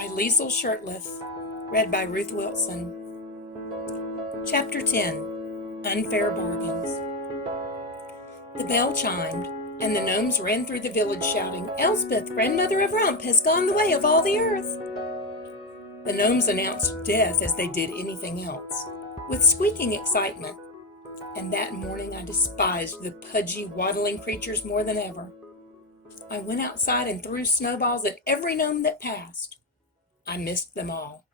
by Liesl Shurtliff, read by Ruth Wilson. Chapter 10, Unfair Bargains. The bell chimed, and the gnomes ran through the village shouting, "Elspeth, grandmother of Rump, has gone the way of all the earth." The gnomes announced death as they did anything else, with squeaking excitement, and that morning I despised the pudgy, waddling creatures more than ever. I went outside and threw snowballs at every gnome that passed. I missed them all.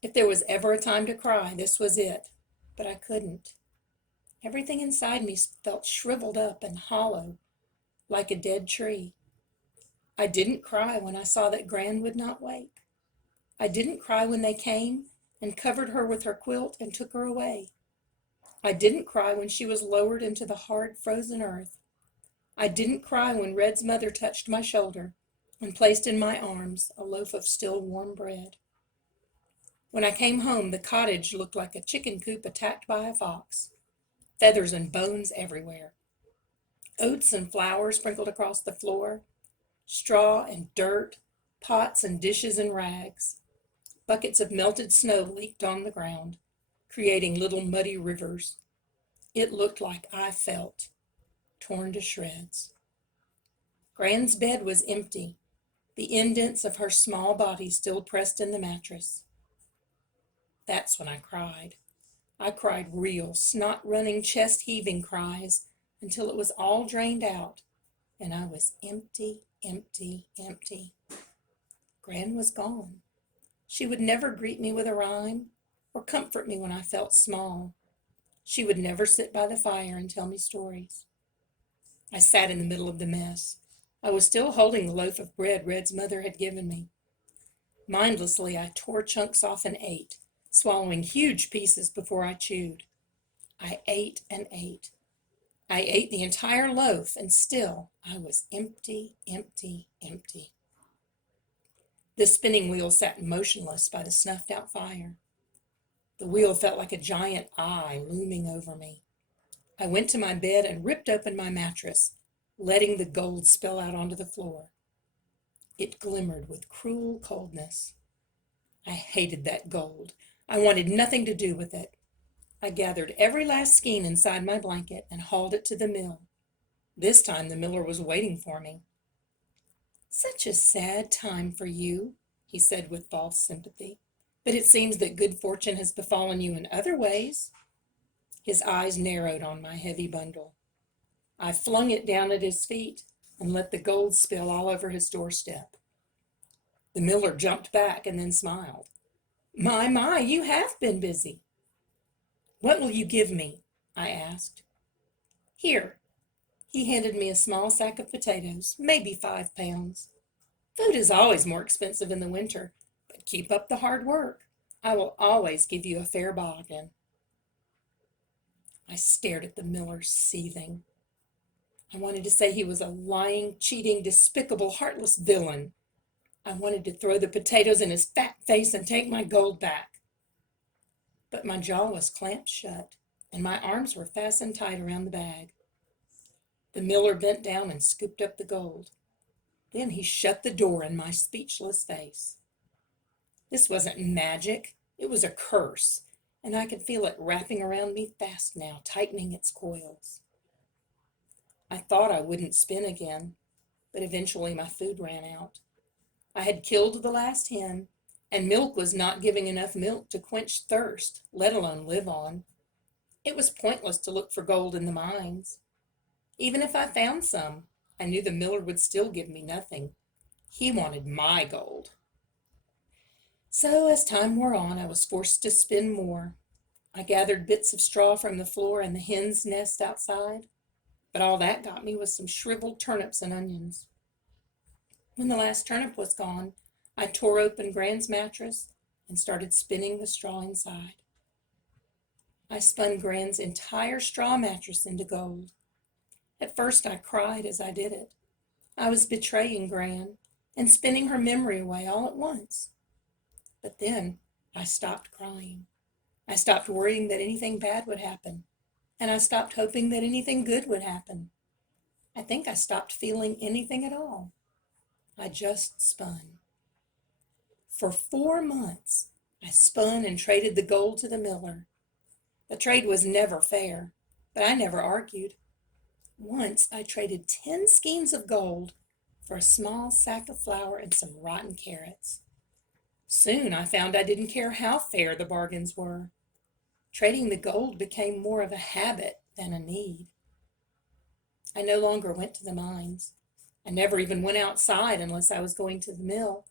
If there was ever a time to cry, this was it, but I couldn't. Everything inside me felt shriveled up and hollow, like a dead tree. I didn't cry when I saw that Gran would not wake. I didn't cry when they came and covered her with her quilt and took her away. I didn't cry when she was lowered into the hard, frozen earth. I didn't cry when Red's mother touched my shoulder and placed in my arms a loaf of still warm bread. When I came home, the cottage looked like a chicken coop attacked by a fox. Feathers and bones everywhere. Oats and flour sprinkled across the floor. Straw and dirt, pots and dishes and rags. Buckets of melted snow leaked on the ground, creating little muddy rivers. It looked like I felt, torn to shreds. Gran's bed was empty, the indents of her small body still pressed in the mattress. That's when I cried. I cried real, snot-running, chest-heaving cries until it was all drained out, and I was empty, empty, empty. Gran was gone. She would never greet me with a rhyme or comfort me when I felt small. She would never sit by the fire and tell me stories. I sat in the middle of the mess. I was still holding the loaf of bread Red's mother had given me. Mindlessly, I tore chunks off and ate, swallowing huge pieces before I chewed. I ate and ate. I ate the entire loaf, and still I was empty, empty, empty. The spinning wheel sat motionless by the snuffed-out fire. The wheel felt like a giant eye looming over me. I went to my bed and ripped open my mattress, letting the gold spill out onto the floor. It glimmered with cruel coldness. I hated that gold. I wanted nothing to do with it. I gathered every last skein inside my blanket and hauled it to the mill. This time the miller was waiting for me. "Such a sad time for you," he said with false sympathy. "But it seems that good fortune has befallen you in other ways." His eyes narrowed on my heavy bundle. I flung it down at his feet and let the gold spill all over his doorstep. The miller jumped back and then smiled. My, you have been busy." "What will you give me?" I asked. "Here." He handed me a small sack of potatoes, maybe 5 pounds. "Food is always more expensive in the winter, but keep up the hard work. I will always give you a fair bargain." I stared at the miller, seething. I wanted to say he was a lying, cheating, despicable, heartless villain. I wanted to throw the potatoes in his fat face and take my gold back. But my jaw was clamped shut, and my arms were fastened tight around the bag. The miller bent down and scooped up the gold. Then he shut the door in my speechless face. This wasn't magic. It was a curse, and I could feel it wrapping around me fast now, tightening its coils. I thought I wouldn't spin again, but eventually my food ran out. I had killed the last hen, and milk was not giving enough milk to quench thirst, let alone live on. It was pointless to look for gold in the mines. Even if I found some, I knew the miller would still give me nothing. He wanted my gold. So as time wore on, I was forced to spin more. I gathered bits of straw from the floor and the hen's nest outside, but all that got me was some shriveled turnips and onions. When the last turnip was gone, I tore open Gran's mattress and started spinning the straw inside. I spun Gran's entire straw mattress into gold. At first I cried as I did it. I was betraying Gran and spinning her memory away all at once. But then I stopped crying. I stopped worrying that anything bad would happen, and I stopped hoping that anything good would happen. I think I stopped feeling anything at all. I just spun. For 4 months, I spun and traded the gold to the miller. The trade was never fair, but I never argued. Once I traded 10 skeins of gold for a small sack of flour and some rotten carrots. Soon I found I didn't care how fair the bargains were. Trading the gold became more of a habit than a need. I no longer went to the mines. I never even went outside unless I was going to the mill.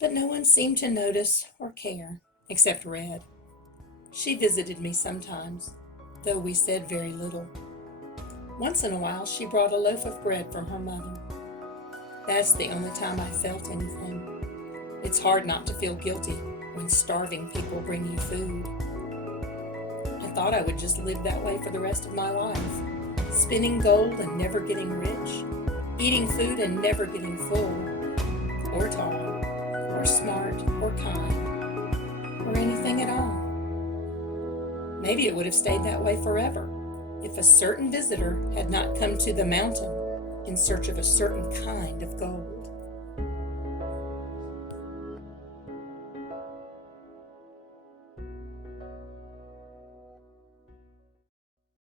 But no one seemed to notice or care, except Red. She visited me sometimes, though we said very little. Once in a while, she brought a loaf of bread from her mother. That's the only time I felt anything. It's hard not to feel guilty when starving people bring you food. I thought I would just live that way for the rest of my life, spinning gold and never getting rich, eating food and never getting full, or tall, or smart, or kind, or anything at all. Maybe it would have stayed that way forever if a certain visitor had not come to the mountain in search of a certain kind of gold.